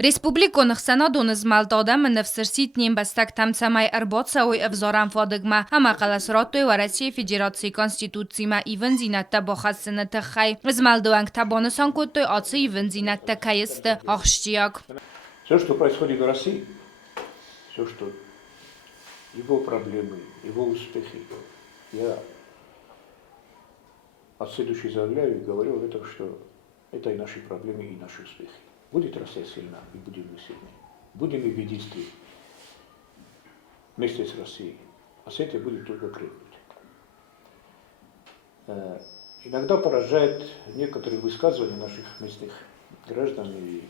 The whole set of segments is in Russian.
Республикон Хсанадон из Малтода меневсерсит нембастак тамцамай арботсауй авзорам фодыгма, ама каласротой в России Федерации Конституцима и вензинатта бохасынаты хай. Из Малдуанг табонусан куттой отцы и вензинатта каесты ахштияк. Все, что происходит в России, все, что его проблемы, его успехи, я от следующей заявляю и говорю это, что это и наши проблемы, и наши успехи. Будет Россия сильна, и будем мы сильны. Будем и в единстве вместе с Россией. А Осетия будет только крепнуть. Иногда поражает некоторые высказывания наших местных граждан и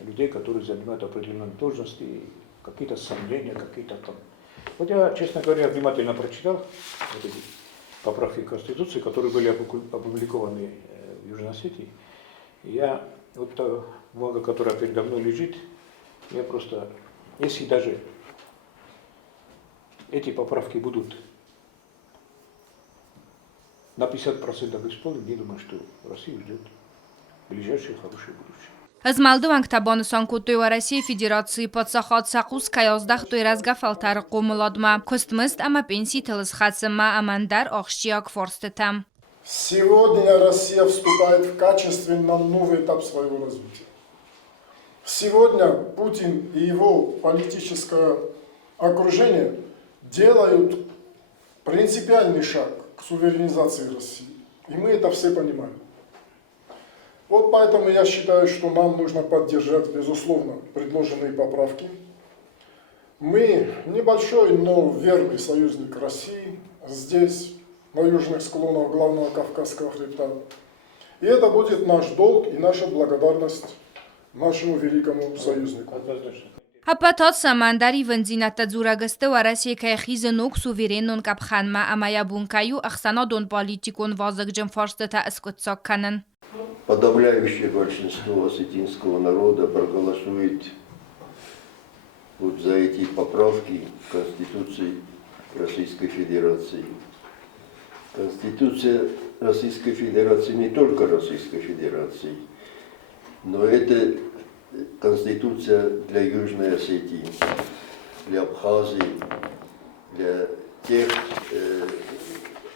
людей, которые занимают определенные должности, какие-то сомнения, какие-то там. Вот я, честно говоря, внимательно прочитал вот эти поправки к Конституции, которые были опубликованы в Южной Осетии. Я вот та бумага, которая передо мной лежит, я просто, если даже эти поправки будут на 50% исполнены, я думаю, что Россию ждет ближайшее хорошее будущее. Из Малдуанг табонусан куттой в России Федерации подсахат сакус каяздах той разгафалтар кумуладма. Костмыст ама пенсии телесхатсама амандар ахштияк форстетам. Сегодня Россия вступает в качественно новый этап своего развития. Сегодня Путин и его политическое окружение делают принципиальный шаг к суверенизации России. И мы это все понимаем. Вот поэтому я считаю, что нам нужно поддержать, безусловно, предложенные поправки. Мы небольшой, но верный союзник России здесь, на южных склонах главного Кавказского хребта. И это будет наш долг и наша благодарность нашему великому союзнику. Апатот самандари вензинатта дзурагасты в России кайхизенук сувереннун капханма амая бункаю ахсанадон политикун вазыгджем форстета эскутсокканын. Подавляющее большинство осетинского народа проголосует вот за эти поправки к Конституции Российской Федерации. Конституция Российской Федерации не только Российской Федерации, но это Конституция для Южной Осетии, для Абхазии, для тех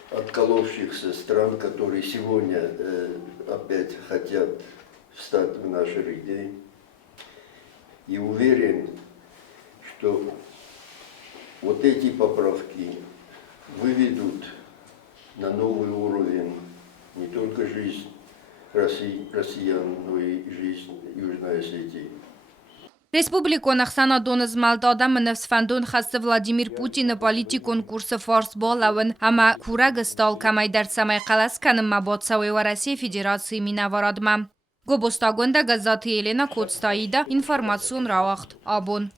отколовшихся стран, которые сегодня опять хотят встать в наши ряды. И уверен, что вот эти поправки выведут на новый уровень не только жизнь россиян, но и жизнь Южной Осетии. Республикон Ахсанадон из Малтода меневсфандон хасты Владимир Путин политикон курсы форс болавын, ама курага стал камай дарсамай каласканым маботсавой в России Федерации минаварадма. Гобостагонда газеты Елена Кодстаида информацион рауахт абон.